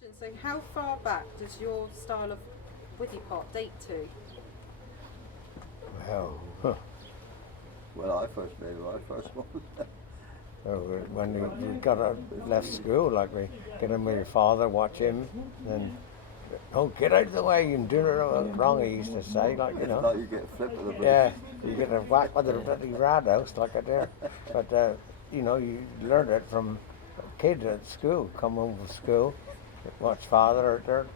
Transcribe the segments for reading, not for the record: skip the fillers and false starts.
So how far back does your style of withy pot date to? Well, I first made my first one. When we got out, left school, like we get in with your father, watch him, then get out of the way, you're doing it wrong, he used to say, like, you know. If not, you get flipped with a bit. Yeah, you get a whack with a bloody rad house like it there. But, you know, you learn it from a kid at school, come home from school, watch father out there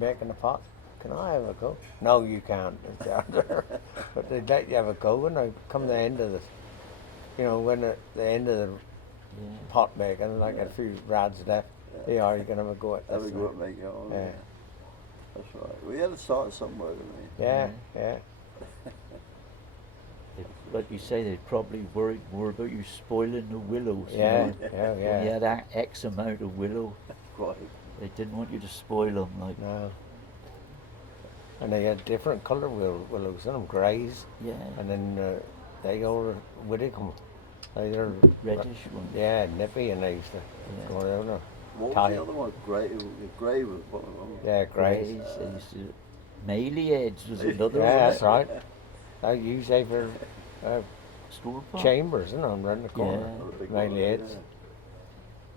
making the pot. Can I have a go? No, you can't. It's out there. But they'd let you have a go, and I come the end of the, you know, when at the end of the pot making, like a few rads left, you can have a go at this. Have a go at making it all. Yeah. That's right. We had to start somewhere, didn't we? Yeah, yeah. Like you say, they'd probably worried more about you spoiling the willows. Yeah, you know? yeah, When yeah. you had X amount of willow, Right. they didn't want you to spoil them. Like, No. And they had different colour willows, some of them greys, yeah, and then they go with it, they're reddish ones. yeah, nippy, and they used to go down there. What was Tie. the other one? Grey was one of them. Yeah, greys. Greys. They used to, Mealy heads was another Yeah, one. that's right. I use they for Store pot. chambers, you know, around the corner. Yeah. Or a big Mainly one, heads.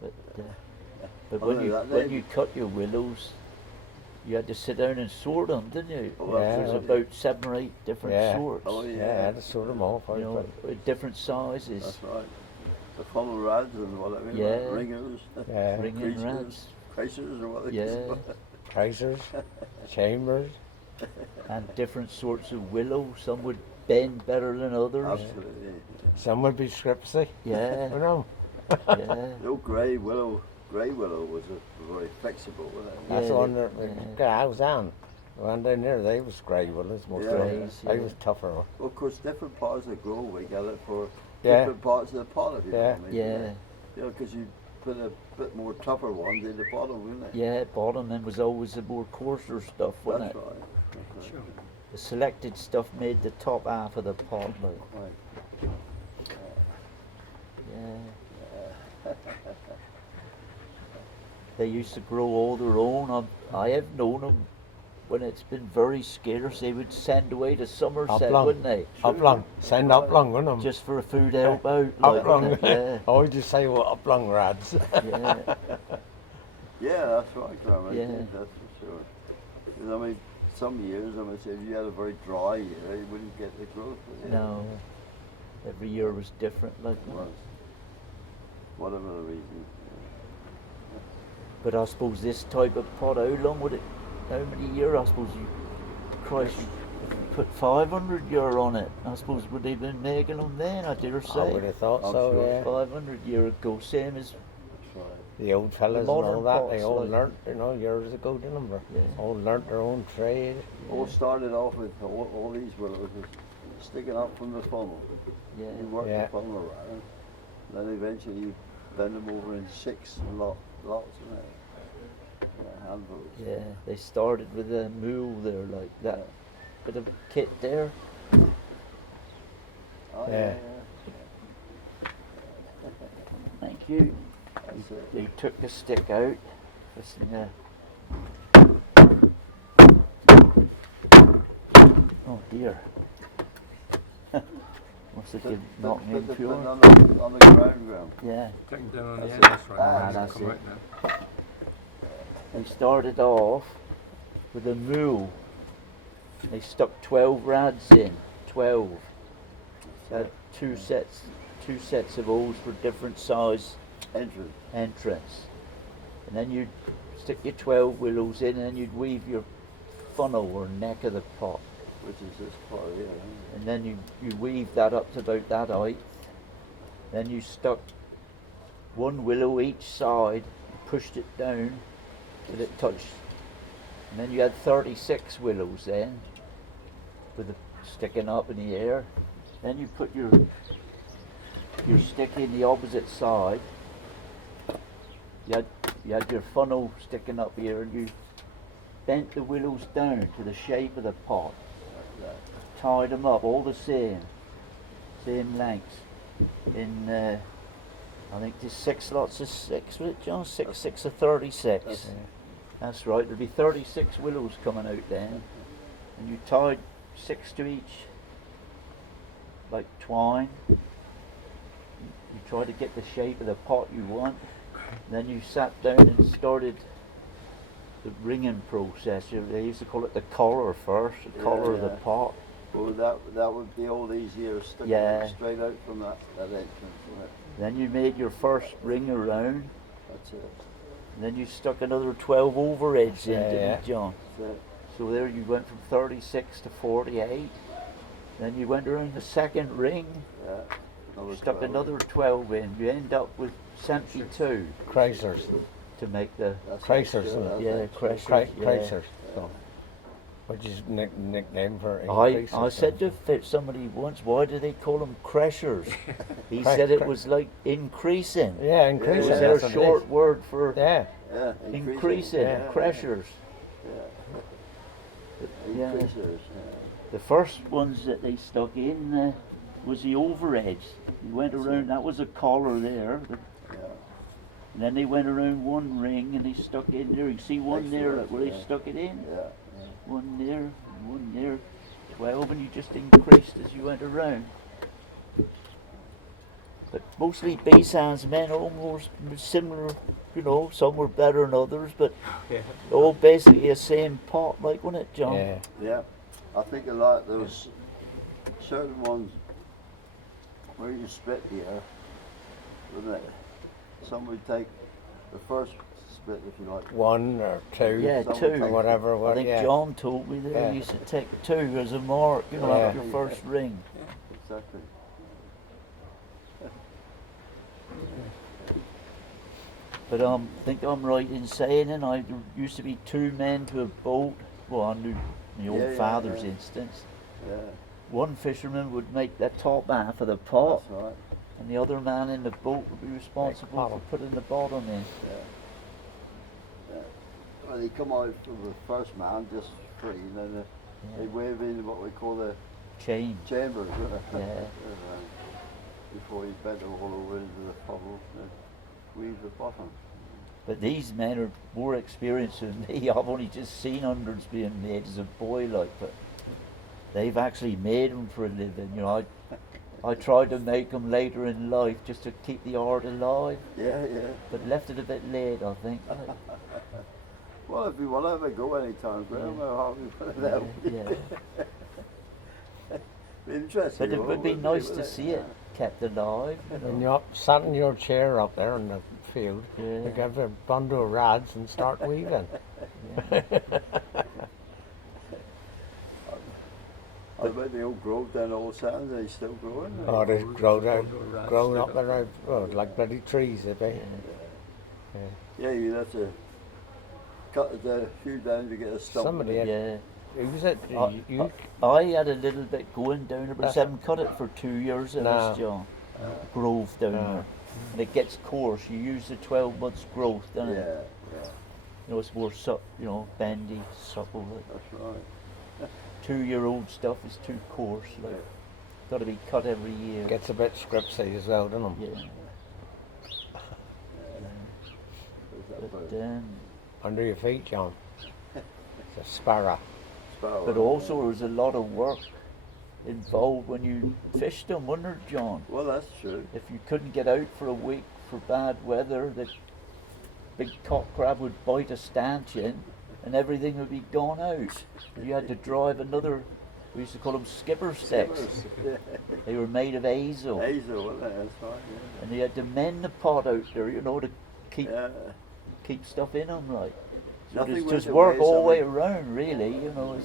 But I when know you that when name. you cut your willows, you had to sit down and sort them, didn't you? Oh, Yeah. There's absolutely. about 7 or 8 different Yeah. sorts. Oh, Yeah, I yeah. had to sort them off. You know, with different sizes. That's right. The funnel rads and whatever. Yeah. Ringers. Yeah, Ringing Creasers. rads. Creasers or what they Yeah. call it. tracers, chambers. And different sorts of willow. Some would bend better than others. Absolutely. Some would be scripsy. Yeah, You know, yeah. The old grey willow was very flexible, wasn't it? that's Yeah, the one they- that yeah. got a house on. The one down there, they was grey willows, most Yeah. of them. Greys, They yeah. was tougher. Well, of course, different parts of the grow, we get it for Yeah. different parts of the pot, if you know Yeah. what I mean. Yeah, You know, because you put a bit more tougher ones in the bottom, wouldn't it? yeah. Bottom end was always the more coarser stuff, wasn't That's it? right. That's right. The selected stuff made the top half of the pot. Like, Right. yeah. They used to grow all their own. I have known them when it's been very scarce. They would send away to Somerset, Uplong. wouldn't they? Uplong, send Uplong, wouldn't them? Just for a food help out. Like, Uplong. wouldn't it? I always just say what Uplong rads. Yeah, yeah. Yeah, that's right, Graham. I Yeah. think that's for sure. 'Cause, I mean, some years, I mean, say if you had a very dry year, you wouldn't get the growth. would you? No. Every year was different. Like, Well, whatever the reason. but I suppose this type of pot, how long would it? How many years? I suppose you, Christ, you put 500 year on it. I suppose would they been making them then? I dare I would say have thought I'm so, sure. yeah. 500 year ago, same as That's right. The old fellas and all modern that, they pots, all like- learnt, you know, years ago, didn't they? Yeah. All learnt their own trade. All started off with all these willows was sticking up from the funnel. yeah. You work Yeah. the funnel around, then eventually you bend them over in 6 lots, isn't it? Yeah, handfuls. Yeah, they started with a mule there, like that bit of kit there. Oh, Yeah. Thank you. That's it. They took the stick out. Listen, oh dear. Must have given knocked me Put the impure. pin on the ground. Yeah. Taking down on the That's end, it. that's right. Ah, It's that's come it. out now. They started off with a mule. They stuck 12 rads in. 12. They had two sets of holes for different size Entrance. entrance. And then you'd stick your 12 willows in, and then you'd weave your funnel or neck of the pot. Which is this part here. And then you weave that up to about that height. Then you stuck one willow each side, pushed it down till it touched. And then you had 36 willows then, with it sticking up in the air. Then you put your stick in the opposite side. You had your funnel sticking up here, and you bent the willows down to the shape of the pot. Like that. Tied them up all the same lengths in I think there's 6 lots of 6, was it John? 6 of 36. That's That's right. There'd be 36 willows coming out then, and you tied 6 to each, like twine. You try to get the shape of the pot you want. Then you sat down and started the ringing process. They used to call it the collar first, the collar of the pot. Well, that would be all easier sticking straight out from that entrance. Isn't it? Then you made your first ring around. That's it. And then you stuck another 12 overheads in, didn't you, John? That's it. So there you went from 36 to 48. Then you went around the second ring, Another stuck 12. another 12 in. You end up with 72 Chrysers. to make the That's Chrysers, extra, isn't it? yeah, that's Crocker. Chrysers. So, which is nickname for I increases. said to somebody once, why do they call them crashers? He Cra- said it cra- was like increasing. Yeah, It increasing. was Yeah, their that's what it short is. word for Yeah. Yeah, increasing, yeah. crashers. Yeah. Increasers, The first ones that they stuck in was the overheads. You went around, that was a collar there. And then they went around one ring and they stuck in there. You see one there where they stuck it in? yeah. One there, one there. 12, and you just increased as you went around. But mostly Beesands men almost similar, you know, some were better than others, but all basically the same pot, like, wasn't it, John? Yeah. Yeah, I think a lot of those certain ones where you split here, wouldn't it? Some would take the first split, if you like. One or two. Yeah, Some two. would Or take- whatever. I think yeah. John told me that Yeah. he used to take 2 as a mark, you know, Yeah. after your first ring. Exactly. But I think I'm right in saying, and there used to be 2 men to a boat. Well, I knew my own Yeah, yeah, father's yeah. instance. Yeah, One fisherman would make the top half of the pot, that's right. and the other man in the boat would be responsible for bottom. putting the bottom in. Well, they come out from the first man just free, and then they wave in what we call the Chain. chambers, isn't it? Yeah. Before you bend them all over into the puddle and weave the bottom. But these men are more experienced than me. I've only just seen hundreds being made as a boy, like, but they've actually made them for a living. You know, I tried to make them later in life just to keep the art alive, Yeah, yeah. but left it a bit late, I think. Well, if you want to ever go anytime, Graham, I'll have you put it out. Yeah. Be interesting. But it would be wouldn't nice to wouldn't see it kept alive. You When know. you're up, sat in your chair up there in the field, Yeah. you have a bundle of rods and start weaving. Yeah. I bet the old grove down Old Sands, they still growing. Oh, they grown up there, like bloody trees, they be. Yeah. Yeah, you'd have to cut the few down to get a stump. Somebody had, Yeah. who's it? You? I had a little bit going down there, but I That's haven't cut it for 2 years in No. this John. Growth down No. there. And it gets coarse. You use the 12 months growth, Yeah, doesn't it? yeah, You know, it's more bendy, supple. Like that's right. 2-year-old stuff is too coarse. Like, got to be cut every year. Gets a bit scripsy as well, doesn't it? Yeah. There's that But, bird. Under your feet, John. It's a sparrow. Sparrow. but also there's a lot of work involved when you fished them, wasn't there, John? Well, that's true. If you couldn't get out for a week for bad weather, the big cock crab would bite a stanchion and everything would be gone out. You had to drive another, we used to call them skipper sticks. Yeah. They were made of hazel. Hazel, wasn't it? That's right. And you had to mend the pot out there, you know, to keep Yeah. keep stuff in them, like. So Nothing there's went just to work waste, all the I way mean. around, really, you know. I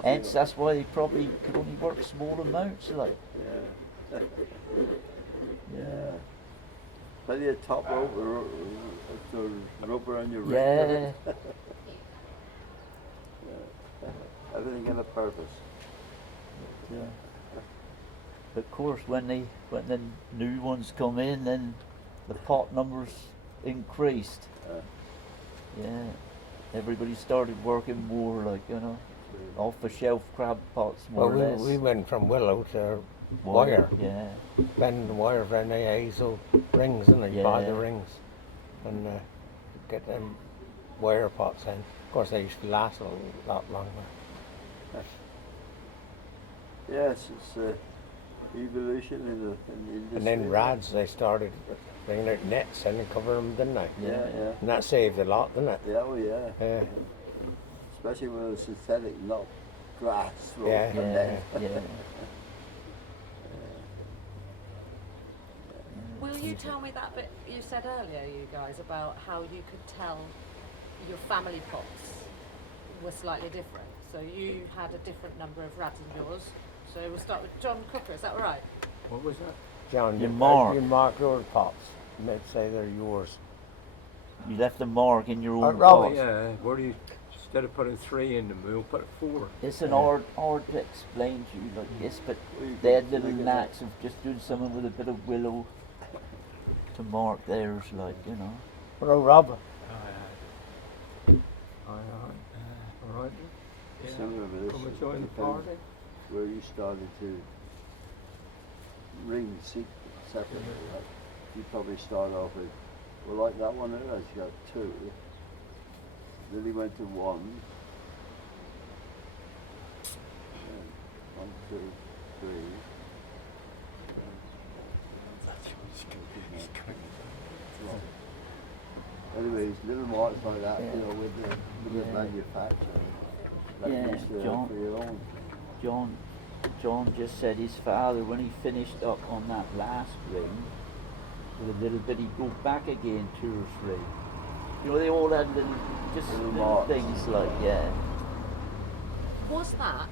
think Hence, that's why they probably could only work small amounts, like. Yeah. Yeah. Plenty of top rope to rope around your ring. Yeah. Everything in a purpose. Yeah. But of course, when the new ones come in, then the pot numbers increased. Yeah. Everybody started working more, like, you know, off the shelf crab pots, more Well, or less. we went from willow to wire. Yeah. Bend the wire for any hazel rings, and you buy the Yeah. rings, and get them wire pots in. Of course, they used to last a lot longer. Yes, it's evolution in the industry. And then rads, they started bringing out nets in and covering them, didn't they? Yeah, yeah. And that saved a lot, didn't it? Yeah, oh yeah. Yeah. Especially when it's synthetic, not grass. Yeah. Yeah. Will you tell me that bit you said earlier, you guys, about how you could tell your family pots were slightly different? So you had a different number of rads than yours. So we'll start with John Crocker, is that right? What was that? John, You mark. You mark your pots. And they'd say they're yours. You left a mark in your own Robert. pot. Yeah, where do you, instead of putting 3 in them, we'll put 4. It's an hard to explain to you like this, but they had little knacks of just doing something with a bit of willow to mark theirs, like, you know. Hello, Rob. Aye. All right. Yeah. Some of it Come and is join the depends party. where you started to ring separately. Like, you probably start off with, well, like that one there, it's got 2. Then he went to 1. And 1, 2, 3. Anyways, little marks like that, Yeah. you know, with the Yeah. manufacturing. That Yeah, you used to John. for your own. John just said his father, when he finished up on that last ring, with a little bit, he'd go back again 2 or 3. You know, they all had Little little marks. things like, yeah. Was that,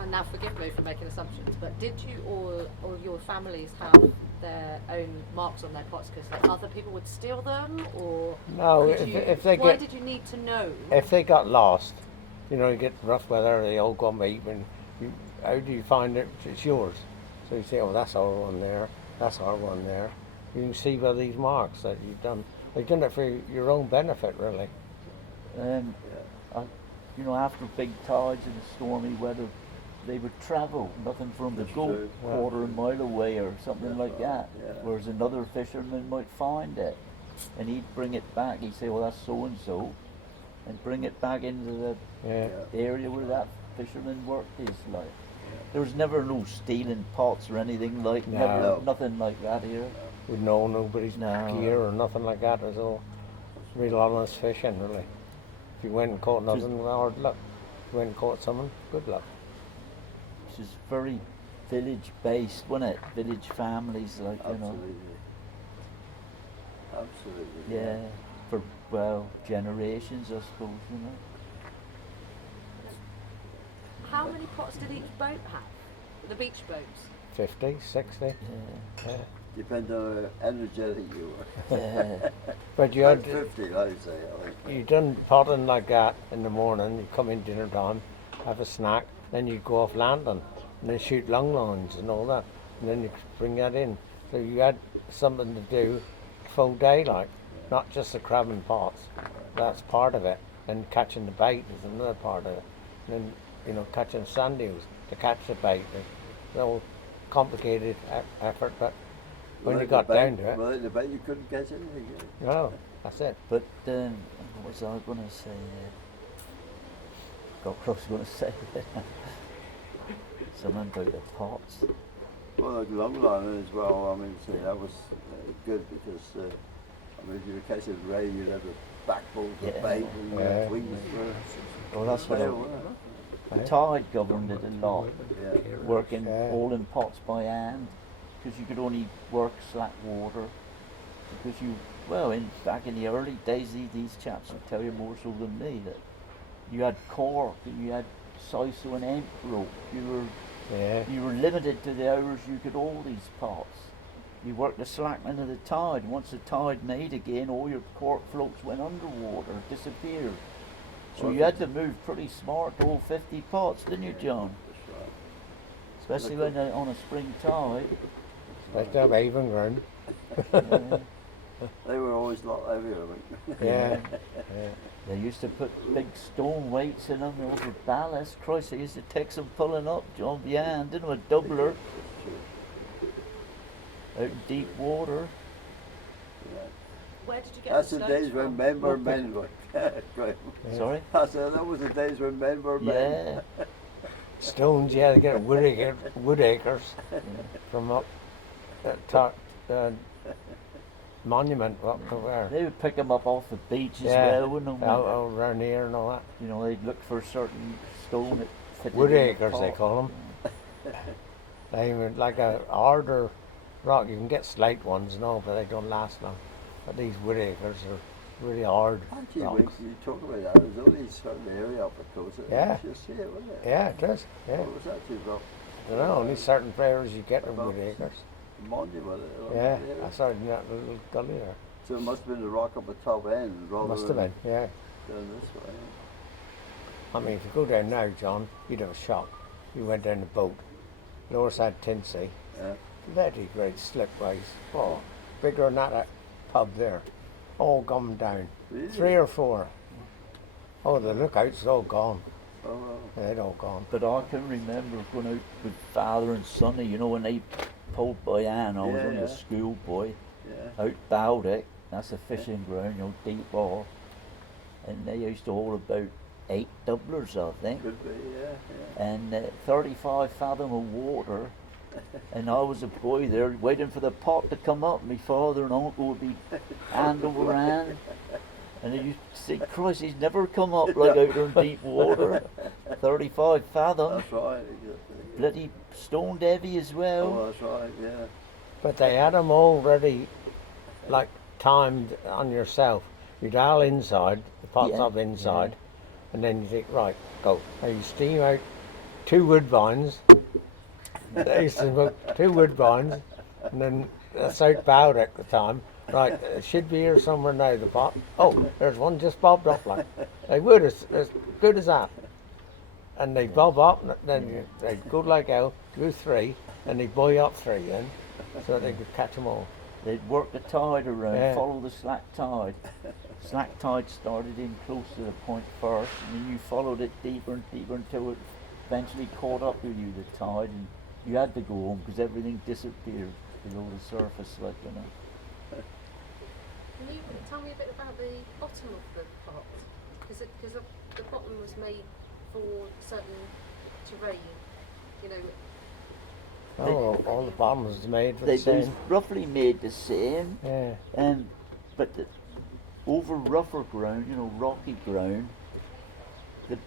and now forgive me for making assumptions, but did you all or your families have their own marks on their pots because like, other people would steal them, or No, could you, if they why get did you need to know? if they got lost, you know, you get rough weather, they all go meet, and how do you find it? It's yours. So you say, oh, that's our one there, that's our one there. You can see by these marks that you've done. You've done it for your own benefit, really. You know, after big tides and stormy weather, they would travel, nothing from the That's go, true. quarter a mile away or something like that. Yeah. Whereas another fisherman might find it, and he'd bring it back. He'd say, well, that's so and so, and bring it back into the Yeah. area where that fisherman worked is like. There was never no stealing pots or anything like No. nothing like that here. Would know nobody's No. gear or nothing like that. It was all real honest fishing, really. If you went and caught nothing, well, hard luck. If you went and caught someone, good luck. Which is very village based, wasn't it? Village families, like, you know. Absolutely. Absolutely. Yeah, for, well, generations, I suppose, you know. How many pots did each boat have? The beach boats. 50, 60. Yeah. Yeah. Depends on how energetic you were. Yeah. But you Like had 50, I'd say. I think. you done potting like that in the morning. You come in dinner time, have a snack, then you go off landing, and then shoot long lines and all that, and then you bring that in. So you had something to do full day, like not just the crabbing pots. That's part of it, and catching the bait is another part of it. And then catching sand eels to catch the bait. It's all complicated effort, but when you Without got the down bait- to it, without the bait, you couldn't catch anything. no, that's it. But what was I going to say? God, what I was going to say. Something about the pots. Well, like long line as well. I mean, so that was good because I mean, if you were catching ray, you'd have the backbone for Yeah. bait and Yeah. wings for. Well, that's what the tide governed it a lot. Yeah. Working Yeah. all in pots by hand, because you could only work slack water. Because back in the early days, these chaps would tell you more so than me that you had cork and you had siso and hemp rope. Yeah. You were limited to the hours you could hold these pots. You worked the slackman of the tide. Once the tide made again, all your cork floats went underwater, disappeared. So you had to move pretty smart to hold 50 pots, didn't you, John? That's right. Especially when on a spring tide. Especially up Avon ground. Yeah. They were always a lot heavier. I think. Yeah. They used to put big stone weights in them over ballast. Christ, they used to take some pulling up, John, behind, didn't we? A doubler out in deep water. Yeah. Where did you get That's the the stones days when from? men were men. Graham. Sorry? I said that was the days when men were men. Yeah. Stones, yeah, they get wood acres from up at Monument, up to where? They would pick them up off the beach as Yeah, well, wouldn't they? out around here and all that. You know, they'd look for a certain stone that fitted Wood in the acres, they pot. call them. They were like a harder rock. You can get slate ones and all, but they don't last long. But these wood acres are really hard Actually, rocks. Winkie, you talk about that. There's only a certain area up at coast. Yeah. You should see it, wouldn't it? Yeah, it does. Yeah. What was that too, bro? I don't know, only certain areas you get in wood acres. Monument. Yeah, I started in that little gully there. So it must have been the rock up the top end rather Must than have been, yeah. down this way. I mean, if you go down now, John, you'd have a shock. You went down the boat. Lower side Tinsey. Yeah. Bloody great slipways. Oh, bigger than that pub there. All gone down. Really? 3 or 4. Oh, the lookout's all gone. Oh, well. They're all gone. But I can remember going out with Father and Sonny, you know, when they pulled by Ann, I was Yeah, only yeah. a schoolboy, Yeah. out Bowdick, that's a fishing ground, you know, deep ball. And they used to hold about 8 doublers, I think. Could be, yeah. And 35 fathom of water. And I was a boy there waiting for the pot to come up. My father and uncle would be hand over hand. And they used to say, Christ, he's never come up like out there in deep water. 35 fathom. That's right. Bloody stone heavy as well. Oh, that's right, yeah. But they had them already, like, timed on yourself. You dial inside, the pot's Yeah, up inside, and then you think, right, go. Now you steam out 2 woodbines. They used to smoke 2 woodbines, and then that's out Bowd at the time. Right, it should be here somewhere now, the pot. Oh, there's one just bobbed up like. They would, as good as that. And they bob up, and then they go like hell, do 3, and they buoy up 3 then, so they could catch them all. They'd work the tide around, Yeah. follow the slack tide. Slack tide started in close to the point first, and then you followed it deeper and deeper until it eventually caught up with you, the tide, and you had to go home because everything disappeared below the surface, like, you know. Can you tell me a bit about the bottom of the pot? Because the bottom was made for certain terrain, you know. Oh, all the bottoms are made for They the was same. roughly made the same, Yeah. but over rougher ground, you know, rocky ground, the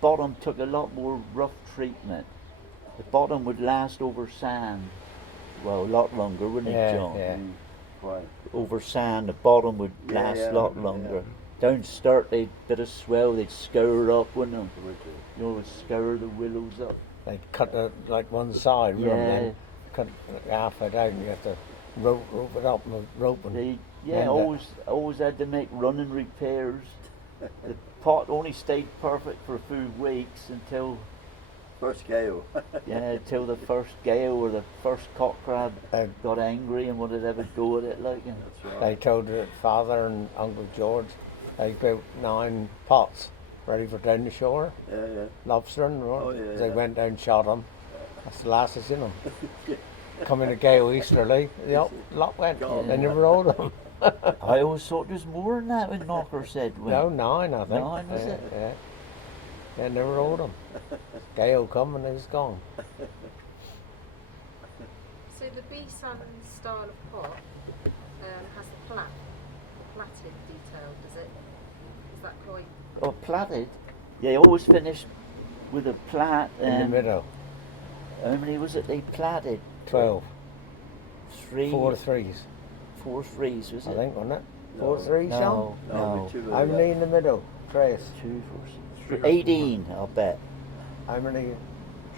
bottom took a lot more rough treatment. The bottom would last over sand, well, a lot longer, wouldn't Yeah, it, John? yeah. Right. Over sand, the bottom would Yeah, last yeah, a lot yeah. longer. Down start, they'd bit of swell, they'd scour up, wouldn't they? Would you? You know, scour the willows up. They cut like one side, wouldn't they? Yeah. Then cut it half it out, and you have to rope it up with rope and They, mend it. always had to make running repairs. The pot only stayed perfect for a few weeks until First gale. until the first gale or the first cock crab Uh, got angry and wanted to have a go at it, like. That's They right. told their father and Uncle George they built 9 pots ready for down the shore, Yeah, yeah. lobster and all. Oh, yeah, They yeah. went down and shot them. That's the last that's in them. Come in a gale easterly, the lot went. Gone. They never rode them. I always thought there was more than that when Knocker said when. No, 9 I think. 9 was yeah, it? Yeah. They never rode them. Gale come and it's gone. So the Beesands style of pot has the plaited detail, does it? Is that quite? Or platted. They always finished with a plat. In the middle, How many was it they platted? 12. 3. 4 threes, 4 threes, was it? I think, wasn't it? No. 4 threes, Sean? No, No, no. we two How of many that. in the middle? Trace. 2, 4, 3 or 18, I'll bet. How many?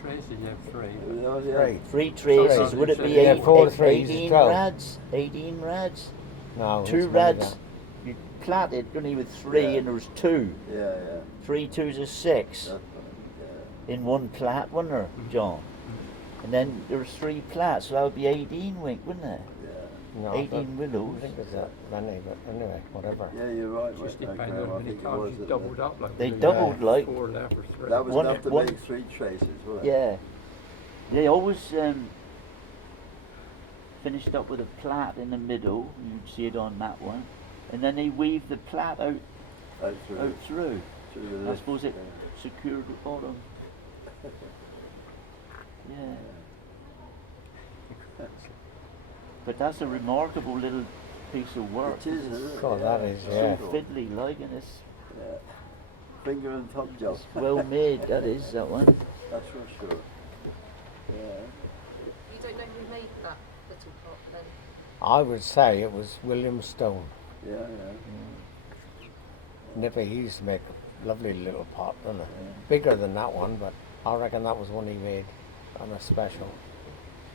Tracy, you have 3. Oh, yeah. 3. 3 traces, Sorry. would it be Yeah, 4 threes is 18 12. rads? 18 rads? No. 2 it's more than rads. You platted only with 3 Yeah. and there was 2. Yeah, yeah. 3 twos is 6 That's right. Yeah. in one plat, wasn't there, John? And then there was 3 plats, so that would be 18 wink, wouldn't it? Yeah. that. No, 18 but willows. I think there's that many, but anyway, whatever. Yeah, you're right. Just mate, depends Graham, on how I many think it times was, you didn't doubled it? up. Like They whether you doubled, had like- 4 left or 3. That was One- enough to one- make 3 traces, wasn't it? Yeah. They always finished up with a plat in the middle. You'd see it on that one. and then they weave the plat out Out through, through. through the I lift. suppose it secured the bottom. Yeah. But that's a remarkable little piece of work. It is, isn't it? Oh, that is, So yeah. fiddly like, and it's Yeah. Finger and thumb job. well made, that is, that one. That's for sure. Yeah. You don't know who made that little pot then? I would say it was William Stone. Yeah, yeah. Nippy, he used to make a lovely little pot, didn't it? Bigger than that one, but I reckon that was one he made on a special.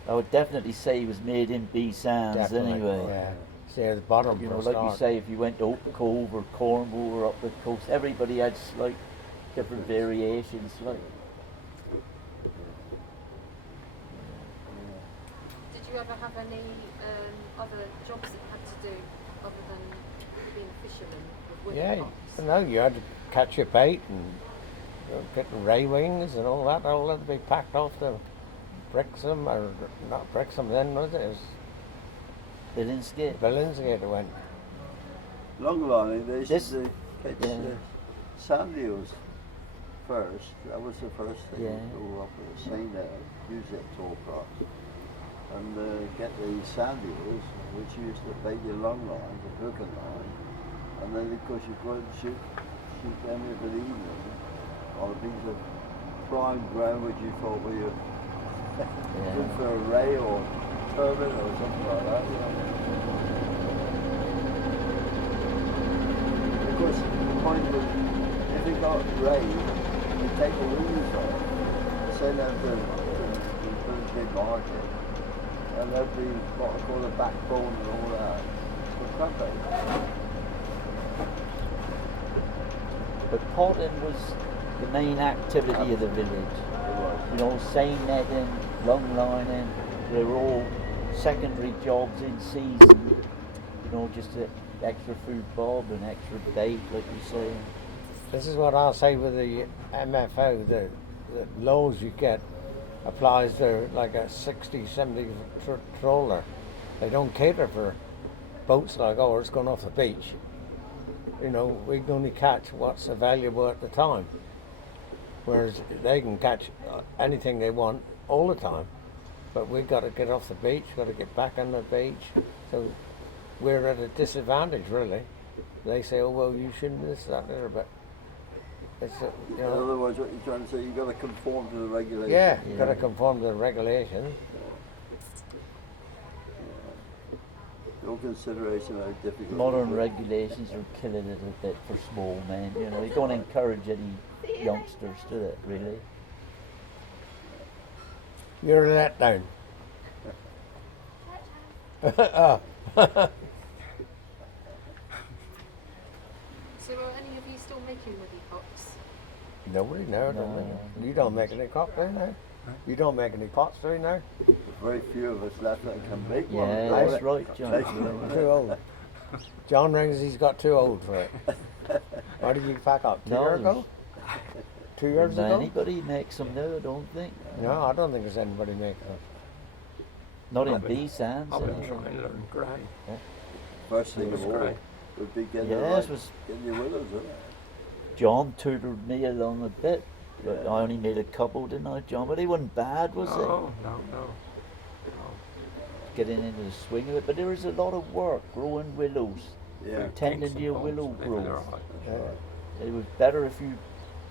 I would definitely say it was made in Beesands Definitely, anyway. yeah. See, at the bottom You for know, a like you start. say, if you went to Oak Cove or Cornwall or up the coast, everybody had slight different variations. Like, Did you ever have any other jobs that you had to do other than being a fisherman with wooden Yeah, pots? you know, you had to catch your bait and get the ray wings and all that. All had to be packed off to Brixham, or not Brixham then, was it? It was Billingsgate. Billingsgate it went. Long lining, they used This- to catch yeah. sand eels first. That was the first thing. Yeah. Go up with a seine there, use that tow cross, and get the sand eels, which you used to bait your long lines, the hook and line, and then of course you go and shoot them every evening on a piece of prime ground which you thought were your good for a ray or turbot or something like that. You know. Of course, the point was, if it got rain, you take the wings off, send them to the big market, and there'd be what I call a backbone and all that for crappie. But potting was the main activity of the village. It was. You know, seine netting, long lining, they were all secondary jobs in season. You know, just a extra food bob and extra bait, like you say. This is what I'll say with the MFO, the lows you get applies to like a 60, 70 trawler. They don't cater for boats like ours going off the beach. You know, we can only catch what's available at the time. Whereas they can catch anything they want all the time. But we've got to get off the beach, got to get back on the beach. So we're at a disadvantage, really. They say, oh, well, you shouldn't this, that, there, but it's, you In know. other words, what you're trying to say, you've got to conform to the regulations. Yeah, you've got to Yeah. conform to the regulations. No consideration how difficult. Modern it is. regulations are killing it a little bit for small men. You know, they don't encourage any youngsters to it, really. You're a letdown. Oh. So are any of you still making woody pots? Nobody, no, don't No. make it. You don't make any cock, do you now? You don't make any pots, do you now? Very few of us left that can make one. Yeah, don't that's we? right, John. Take Yeah. Too old. John rings, he's got too old for it. Why did you pack up? 2 No, years ago? 2 years Does ago? anybody makes them now, I don't think. No, I don't think there's anybody making them. Not in I've been- Beesands. I've been anyway. trying to learn Graham. First thing That's of all great. would be getting Yes, the was getting your willows, isn't it? John tutored me along a bit, but I only made a couple, didn't I, John? But he wasn't bad, was he? No. Getting into the swing of it. But there is a lot of work growing willows, Yeah. tending to your willow Maybe growth. they're all right. Yeah. It was better if you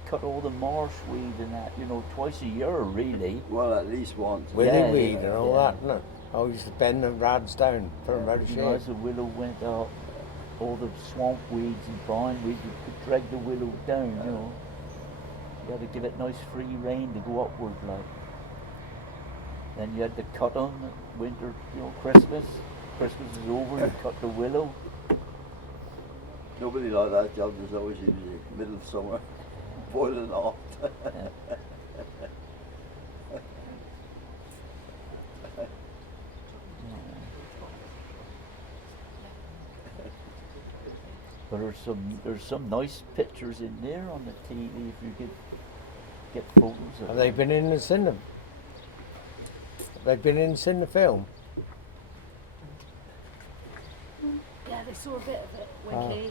cut all the marsh weed and that, you know, twice a year, really. Well, at least once. Willy Yeah, weed yeah, and all yeah. that, isn't it? I used to bend the rads down, put them out of You know, shape. as the willow went up, all the swamp weeds and brine weeds would drag the willow down, you know. You had to give it nice free rein to go upward, like. Then you had to cut them at winter, you know, Christmas. Christmas is over, you cut the willow. Nobody like that job. There's always in the middle of summer, boiling off. But there's some nice pictures in there on the TV if you could get photos of Have they been in the cinema? They've been in the film? Yeah, they saw a bit of it, Winkie.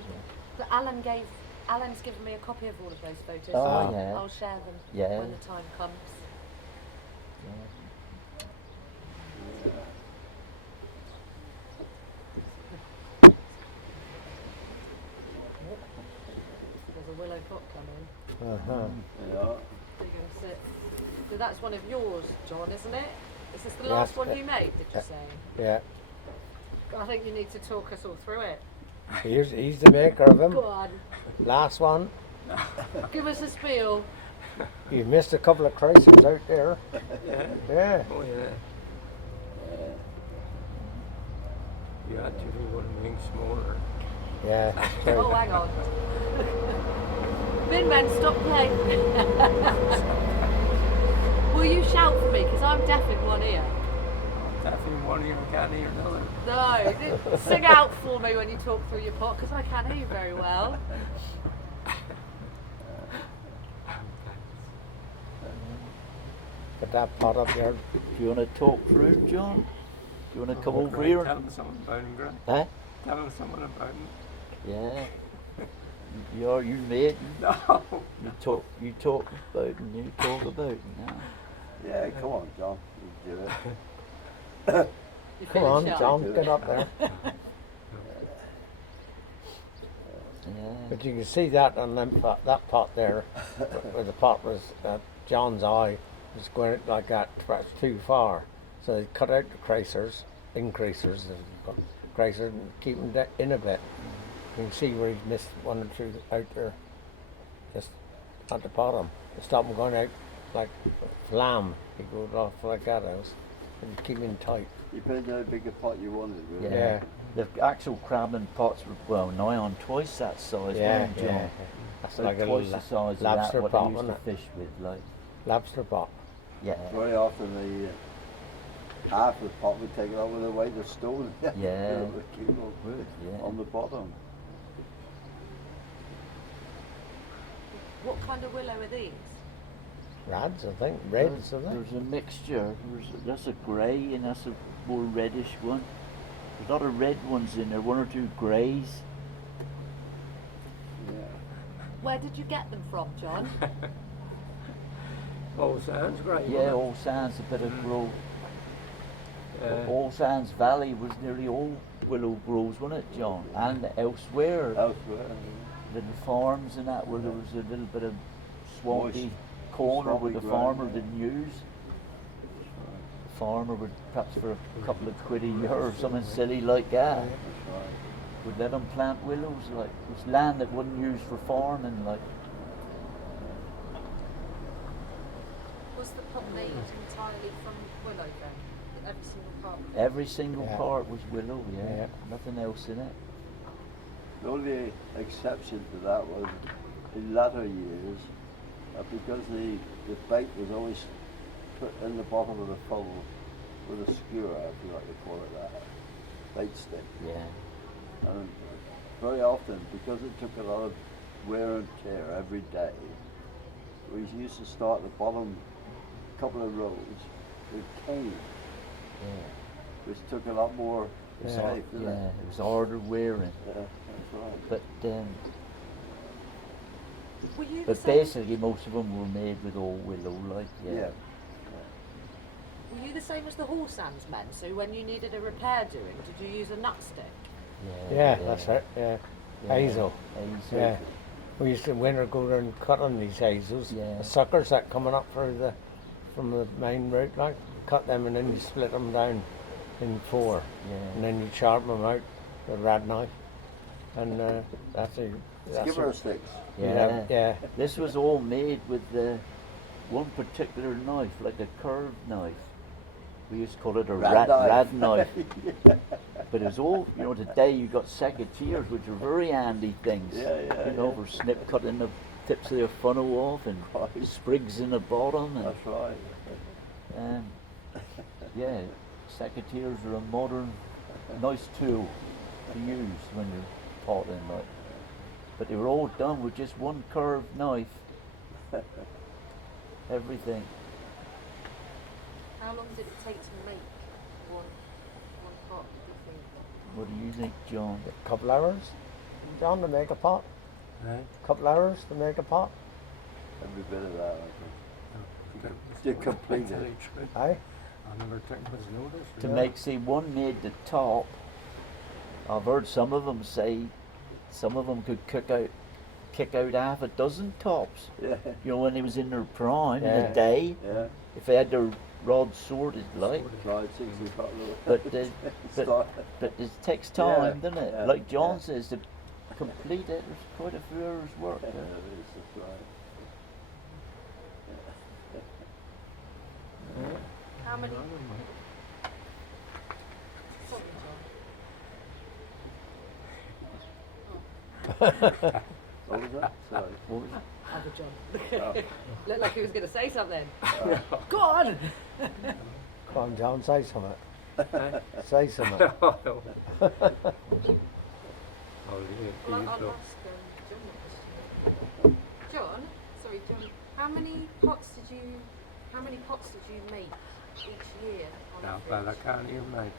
But Alan's given me a copy of all of those photos. Oh, so yeah. I'll share them Yeah. when the time comes. There's a willow pot coming. Uh-huh. Yeah. You're going to sit. So that's one of yours, John, isn't it? Is this the Yes, last one you made, did you say? Yeah. I think you need to talk us all through it. He's the maker of Go them. on, Last one. give us a spiel. You missed a couple of crises out there. Yeah. Yeah. Oh yeah. You had to do one wing smaller. Yeah. Oh, hang on. Bin men, stop playing. Will you shout for me? Because I'm deaf in one ear. Definitely one ear, I can't hear another. No, sing out for me when you talk through your pot, because I can't hear you very well. Get that pot up there. Do you want to talk through it, John? Do you want to come over Greg, here? tell them something about him, Greg. Huh? Tell them something about him. Yeah. You mate. No. You talk about it and you talk about it now. Yeah, come on, John. You do it. You Come feeling on, shy? John, get up there. Yeah. But you can see that on that pot there, where the pot was, John's eye was going like that, perhaps too far. So they cut out the increasers, and keep them in a bit. You can see where he's missed one or two out there, just at the bottom. Stop them going out like flam. He goes off like that else. And keep him tight. Depends how big a pot you wanted, really. Yeah. The actual crabbing pots were well nigh on twice that size, Yeah, weren't they, John? yeah. That's About like a twice the size lobster of that, pot, what they wasn't used to fish with, like. lobster pot. Yeah. Very often the half the pot we take it out with a weight of stone. Yeah. To keep it Would, yeah. on the bottom. What kind of willow are these? Rads, I think. Reds, I think. There's a mixture. That's a grey and that's a more reddish one. There's a lot of red ones in there, one or two greys. Yeah. Where did you get them from, John? Oh, sounds great. Yeah, All Sands, a bit of growth. All Sands Valley was nearly all willow groves, wasn't it, John? And elsewhere, Elsewhere. little farms and that, where there was a little bit of swampy Moist, corner where swampy the ground, farmer yeah. didn't use. The farmer would, perhaps for a couple of quid a year or something silly like that, That's right. would let them plant willows, like, it was land that wasn't used for farming, like. Was the pot made entirely from willow then? Every single part? Every single Yeah. part was willow, yeah. Yeah. Nothing else in it. The only exception to that was in latter years, because the bait was always put in the bottom of the funnel with a skewer, if you like to call it that, bait stick. Yeah. And very often, because it took a lot of wear and tear every day, we used to start the bottom couple of rows with cane, Yeah. which took a lot more It was safe, hard, didn't yeah, it? it was harder wearing. Yeah, that's right. But Were you the but same? basically most of them were made with all willow, like, yeah. Yeah. Were you the same as the Horsands men? So when you needed a repair doing, did you use a nut stick? Yeah, that's it. Yeah. Hazel. Hazel. Yeah. We used to in winter go around cutting these hazels. Yeah. The suckers that coming up from the main route, like cut them and then you split them down in four, Yeah. and then you sharpen them out with a rad knife, and that's Skipper sticks. Yeah. yeah. This was all made with one particular knife, like a curved knife. We used to call it a rad knife. But it was all, today you got secateurs, which are very handy things. Yeah, For snip cutting the tips of your funnel off and Right. sprigs in the bottom. And, That's right. yeah, secateurs are a modern, nice tool to use when you're potting, like. But they were all done with just one curved knife. Everything. How long did it take to make one pot, do you think? What do you think, John? A couple hours, John, to make a pot. Right? Couple hours to make a pot. Every bit of that, I think. To complete it. Aye. I never took much notice. To Yeah. make, see, one made the top. I've heard some of them say some of them could kick out half a dozen tops. Yeah, You know, when they was in their prime in Yeah. a day, yeah. if they had their rod sorted, like. Tried 60 pot. But but it takes time, Yeah, doesn't it? yeah, Like John yeah. says, to complete it, there's quite a few hours work. Yeah, there. it is, that's right. How many? Sorry, John. What was that? Sorry. What was it? Other John. Oh. Looked like he was going to say something. Go on! Come on, John, say something. Right? Say something. Oh, no. I'll leave it to Well, you, I'll Phil. ask John a question. John, sorry, John. How many pots did you make each year on No, average? but I can't even make.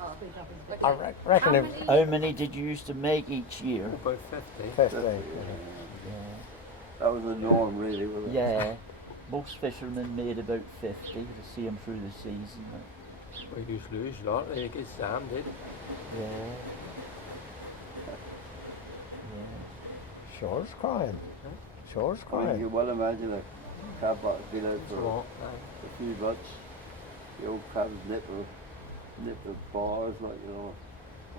Oh, I think that was a bit I late. reckon How if many? How many did you used to make each year? About 50. 50. Yeah. That was the norm, really, wasn't it? Yeah. Most fishermen made about 50 to see them through the season. We used to lose a lot, like his Sam did. Yeah. Shore's crying. Shore's I mean, you crying. can well imagine a crab bite been out for Small. a few months. The old crabs nip the bars, like, you know,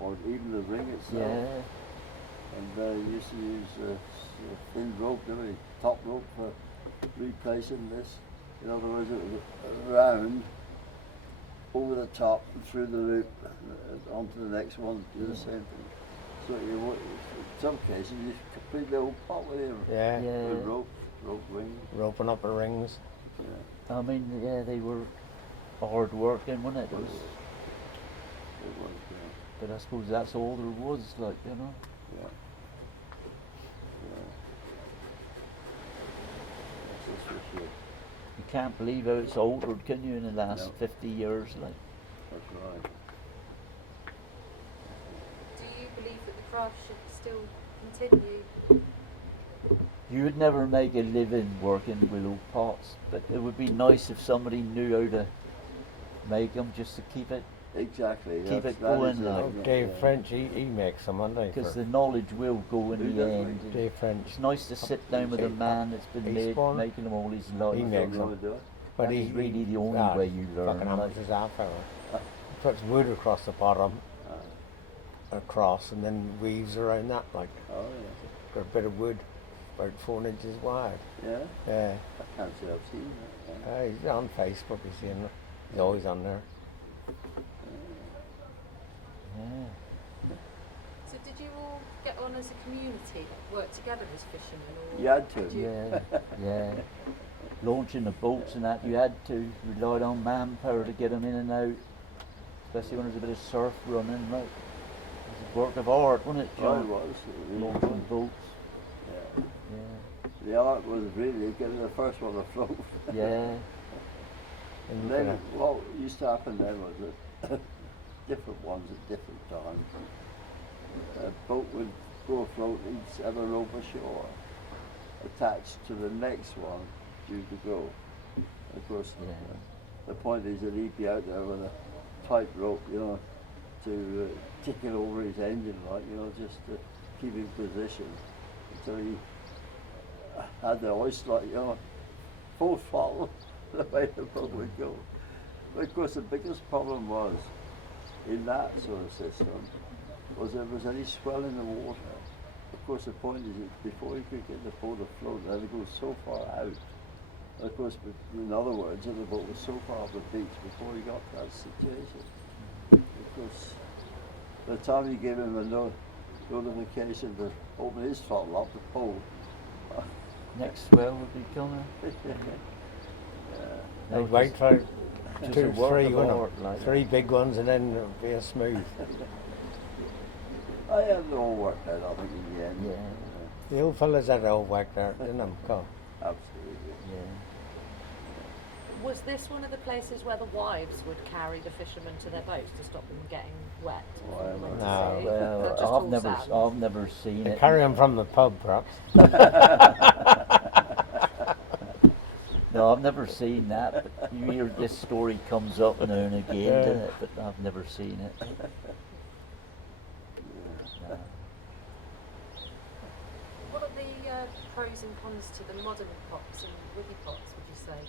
or even the ring Yeah. itself. And they used to use thin rope, didn't they? Top rope for replacing this. In other words, it was round, over the top, and through the loop, onto the next one, do the same thing. So you would, in some cases, you complete the whole pot with your Yeah. Yeah. with rope ring. Roping up the rings. Yeah, I mean, yeah, they were hard working, wasn't it? it was, yeah. But I suppose that's all there was, like, you know. Yeah. Yeah. That's for sure. You can't believe how it's altered, can you, in the last No. 50 years, like. That's right. Do you believe that the craft should still continue? You would never make a living working willow pots, but it would be nice if somebody knew how to make them just to keep it, Exactly. Keep that's- it that is going, it, like. Oh, yeah, Dave yeah. French, he makes them, doesn't he? because for- the knowledge will go Who in the does end. make Dave French. It's nice to sit down with a man that's been made, Eastbourne. making them all his life. He Don't makes know them. to do it. But That is really the only way you learn, Fucking like. amateurs half hour. He puts wood across the bottom, across, and then weaves around that, like, Oh got a bit of wood, about 4 inches wide. yeah. Yeah. Yeah. I can't say I've seen that. Yeah. He's on Facebook, you see him. He's always on there. Yeah. So did you all get on as a community, work together as fishermen? Or You had to. did you- Yeah, yeah. Launching the boats and that, you had to rely on manpower to get them in and out, especially when there's a bit of surf running. Like, it was a work of art, wasn't it, Oh, John? it was. It really Launching was. boats. Yeah. Yeah, The art was really getting the first one afloat. yeah, And you Then kinda- what used to happen then was that different ones at different times. A boat would go afloat, each have a rope ashore attached to the next one due to go. Of course, Yeah. the point is that he'd be out there with a tight rope, you know, to tick it over his engine, like, you know, just to keep in position until he had the hoist, like, you know, full throttle the way the boat would go. But of course, the biggest problem was in that sort of system was there was any swell in the water. Of course, the point is that before you could get the boat afloat, it had to go so far out. Of course, in other words, that the boat was so far off the beach before he got to that situation. Of course, by the time you gave him a notification to open his throttle up the pole, next swell would be coming. They'd wait for Just two, a work three, of wouldn't art, they? like. 3 big ones, and then it'll be a smooth. I had it all worked out, I think, in the end. Yeah. The old fellas had it all whacked there, didn't they? Go. Absolutely. Yeah. Was this one of the places where the wives would carry the fishermen to their boats to stop them getting wet? before they went to No. sea? They're just Well, all sand. I've never seen They it. carry them from the pub, perhaps. No, I've never seen that. But you hear this story comes up now and again, Yeah. doesn't it? But I've never seen it. No. What are the pros and cons to the modern pots and wiggy pots, would you say?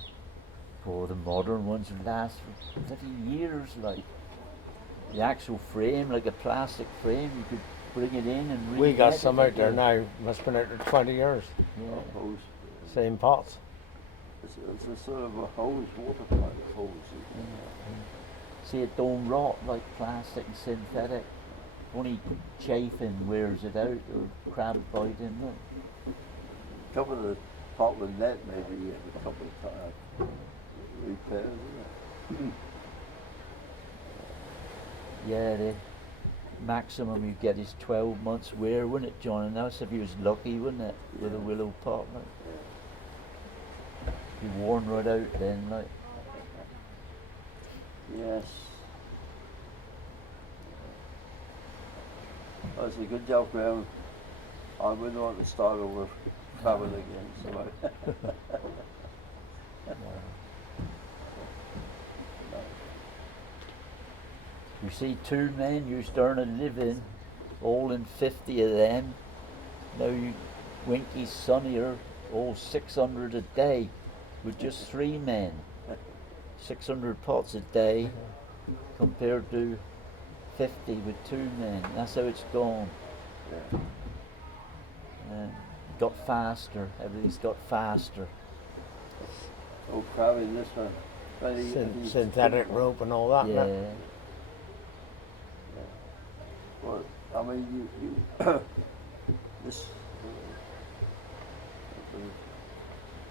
For the modern ones last for bloody years, like the actual frame, like a plastic frame, you could bring it in and We got re-edit some it, out there yeah. now, must have been out there 20 years. Yeah. Hose. Same pots. It's a sort of a hose, water pipe hose. See, it don't rot like plastic and synthetic. Only chafing wears it out or crab bite in it. Cover the pot with net maybe a couple of times. Repairs, isn't it? Yeah, the maximum you get is 12 months wear, wouldn't it, John? And that's if you was lucky, wouldn't it, with a willow pot, like. Be worn right out then, like. Yes. Oh, it's a good job, Graham. I wouldn't want to start over travel again, so You see, two men used to earn a living, all in 50 of them. Now you, Winkie's son here, all 600 a day, with just 3 men. 600 pots a day, compared to 50 with 2 men. That's how it's gone. yeah. Got faster. Everything's got faster. Oh, crabbing this one. Synthetic rope and all that. Yeah. innit? Well, I mean, you this,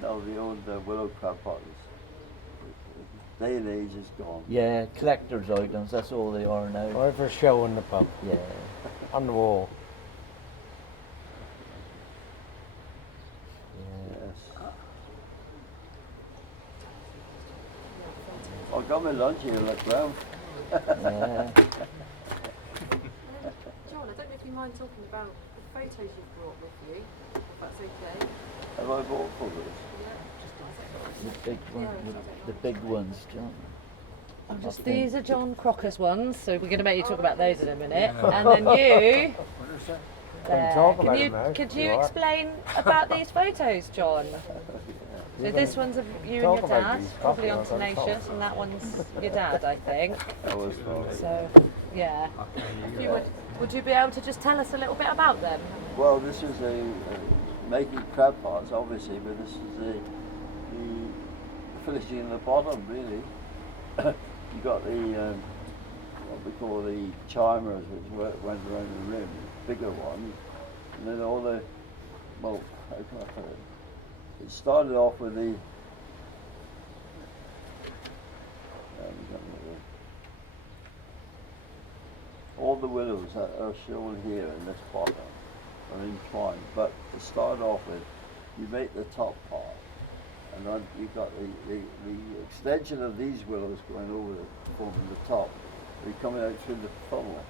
no, the old willow crab pot is, day and age is gone. Yeah, collector's items. That's all they are now. Or for show in the pub, Yeah. on the wall. Yeah. Yes. I got my lunch here, look, Graham. Yeah. John, I don't know if you mind talking about the photos you've brought with you, if that's okay. Have I bought for this? The big one, the big ones, John. Just these are John Crocker's ones, so we're going to make you talk about those in a minute. And then you, there. talk Can about you, them now, could you you are. explain about these photos, John? So this one's of you and talk your about dad, these probably on properly, I'm gonna Tenacious, and that one's your dad, I think. That was not. So, yeah. If you would you be able to just tell us a little bit about them? Well, this is making crab pots, obviously, but this is the finishing in the bottom, really. You got the what we call the chimers, which went around the rim, bigger ones, and then all the, well, how can I put it? It started off with the all the willows that are shown here in this bottom are entwined, but to start off with, you make the top part, and then you got the extension of these willows going over forming the top. They're coming out through the funnel,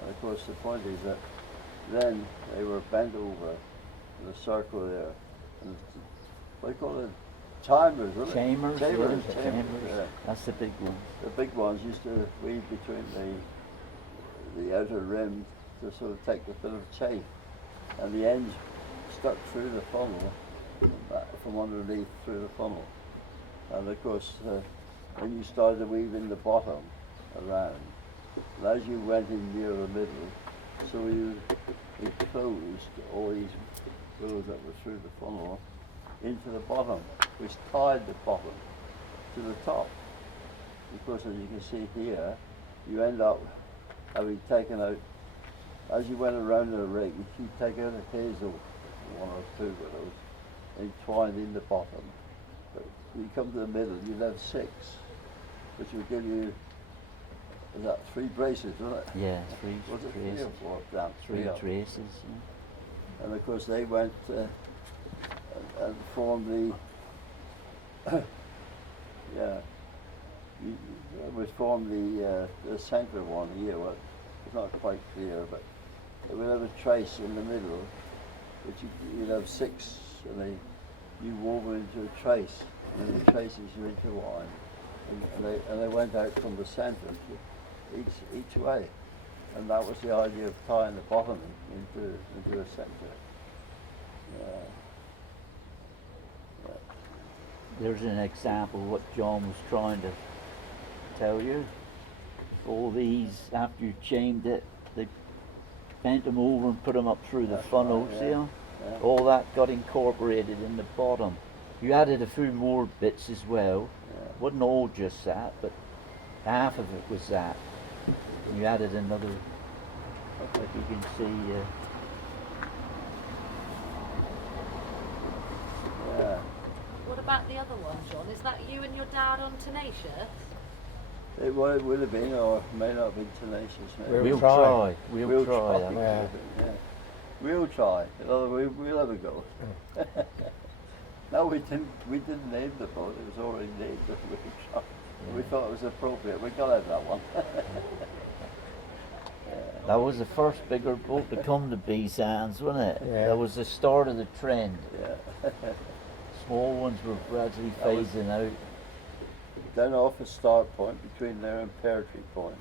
and of course the point is that then they were bent over in a circle there, and what do you call it? Chimers, wasn't it? Chambers, Chambers, yeah, chambers, chambers. yeah. That's the big ones. The big ones used to weave between the outer rim to sort of take a bit of chafe, and the ends stuck through the funnel from underneath through the funnel. And of course, then you started weaving the bottom around. And as you went in near the middle, so you enclosed all these willows that were through the funnel into the bottom, which tied the bottom to the top. Because as you can see here, you end up having taken out, as you went around the ring, you take out a hazel, 1 or 2 willows, entwined in the bottom. But when you come to the middle, you'd have 6, which would give you, is that 3 braces, wasn't it? Yeah, 3 Was it 3 traces. or 4? Down, 3 up. traces. Yeah. And of course they went and formed the Yeah. We formed the centre one here. Well, it's not quite clear, but it would have a trace in the middle, which you'd have 6, and you wove it into a trace, and then the traces are intertwined, and they went out from the centre to each way, and that was the idea of tying the bottom into a centre. There's an example of what John was trying to tell you. All these, after you chained it, they bent them over and put them up through the funnel, see? Yeah. All that got incorporated in the bottom. You added a few more bits as well. Yeah. Wasn't all just that, but half of it was that. You added another, like you can see. Yeah. What about the other one, John? Is that you and your dad on Tenacious? It would have been, or may not have been Tenacious. Maybe. We'll try. We'll try. try. that. Yeah. We'll try. We'll have a go. No, we didn't name the boat. It was already named. We'll try. We thought it was appropriate. We got to have that one. That was the first bigger boat to come to Beesands, wasn't it? Yeah. That was the start of the trend. Yeah. Small ones were gradually That was- phasing out. Then off a start point between there and Pear Tree Point.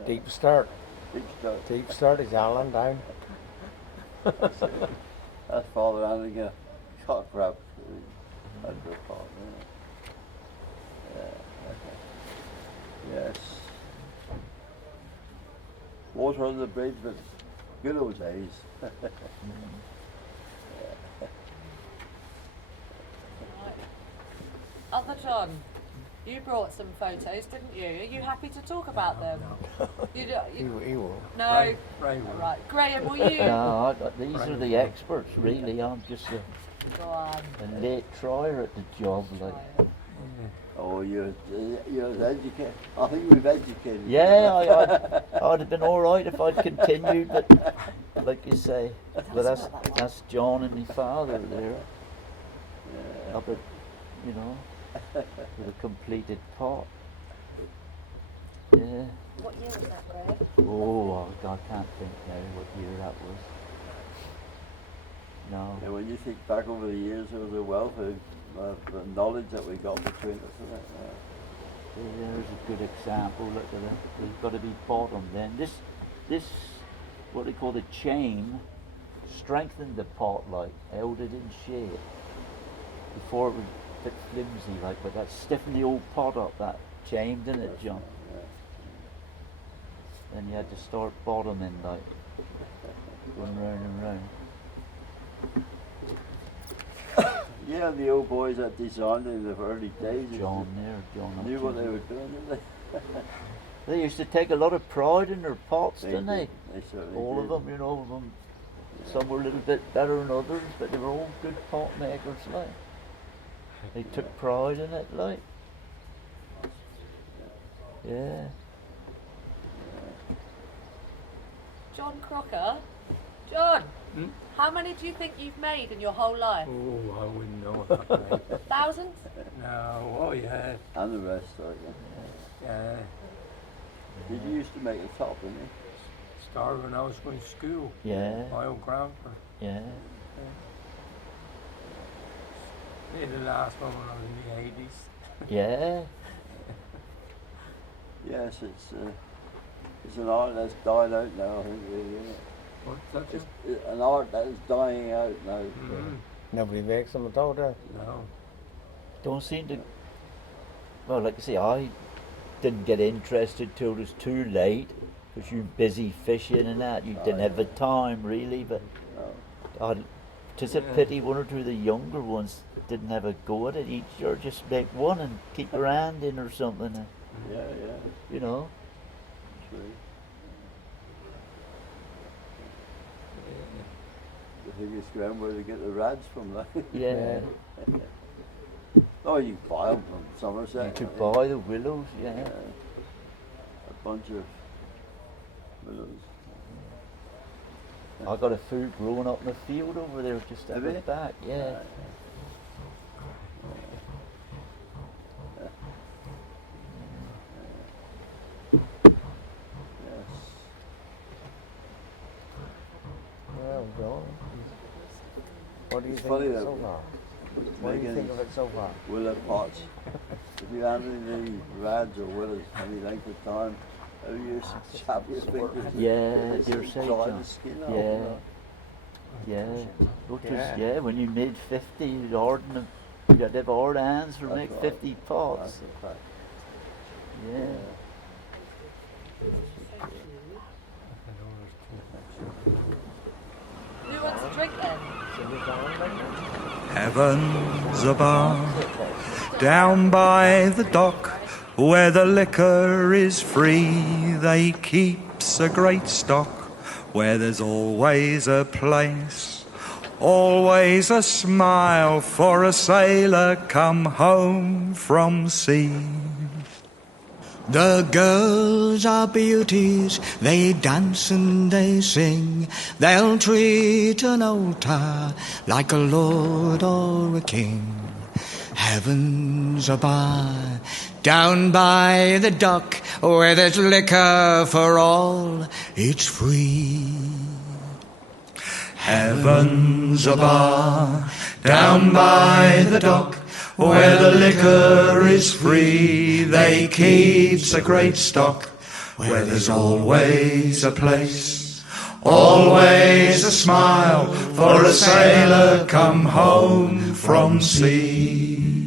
Yeah. Deep start. Deep start. Deep start is Allen down. That's Father handing a cock wrap under the pot. Yeah. Yes. Water on the bridge, but good old days. Right. Other John, you brought some photos, didn't you? Are you happy to talk about them? You do, He you, will. no. Right. Right. Graham, will you? No, these are the experts, really. I'm just Go on. a late tryer at the job. Like, Try it. Oh, you're educated. I think we've educated you. yeah, I'd have been all right if I'd continued, but like you say, but that's John and my father there. Yeah. Up at, you know, with a completed pot. Yeah. What year was that, Graham? Oh, I can't think now what year that was. No. And when you think back over the years, there was a wealth of knowledge that we got between us, isn't it? There's a good example. Look at that. There's got to be bottom then. This, what they call the chain, strengthened the pot like, held it in shape. Before it was a bit flimsy like, but that stiffened the old pot up, that chain, didn't it, John? Then you had to start bottoming like, going round and round. Yeah, the old boys that designed it in the early days John there, John. knew what they Hutchings. were doing, didn't they? They used to take a lot of pride in their pots, They didn't they? did. They certainly All did. of them, you know, some were a little bit better than others, but they were all good pot makers, like. They took pride in it, like. Yeah. John Crocker. John, Hmm? how many do you think you've made in your whole life? Oh, I wouldn't know that. Mate. Thousands? No, oh yeah, And the rest, I guess. yeah. Did you used to make the top, didn't you? Started when I was going to school. Yeah. My old grandpa. Yeah. Made the last one when I was in the 80s. Yeah. Yes, it's an art that's died out now, I think, really, isn't it? What's that? It's an art that is dying out now. Mm, Nobody makes them at all, do no. Don't seem to. Well, like I say, I didn't get interested till it was too late, because you're busy fishing and that. You didn't have the time, really, but No. it's a pity one or two of the younger ones didn't have a go at it each year. Just make one and keep your hand in or something, and, Yeah, you know. true. I think it's around where they get the rads from, like. Yeah. Oh, you buy them from Somerset. You could I think. buy the willows, yeah. A bunch of willows. I got a food growing up in the field over there just at Have the you? back, yeah. funny of it that so far? What do you making think of it so far? willow pots. If you have any rads or willows any length of time, you just chop your fingers. Yeah, Just you're dry saying, the John. skin off, Yeah. you know. Yeah. Because, Yeah. yeah, when you made 50, you'd you had to have hard hands for That's make right. 50 pots. That's a fact. Yeah. Who wants a drink then? Heaven's above, down by the dock, where the liquor is free, they keeps a great stock, where there's always a place, always a smile for a sailor come home from sea. The girls are beauties, they dance and they sing. They'll treat an old tar like a lord or a king. Heaven's a bar, down by the dock, where there's liquor for all, it's free. Heaven's a bar, down by the dock, where the liquor is free, they keeps a great stock, where there's always a place, always a smile for a sailor come home from sea.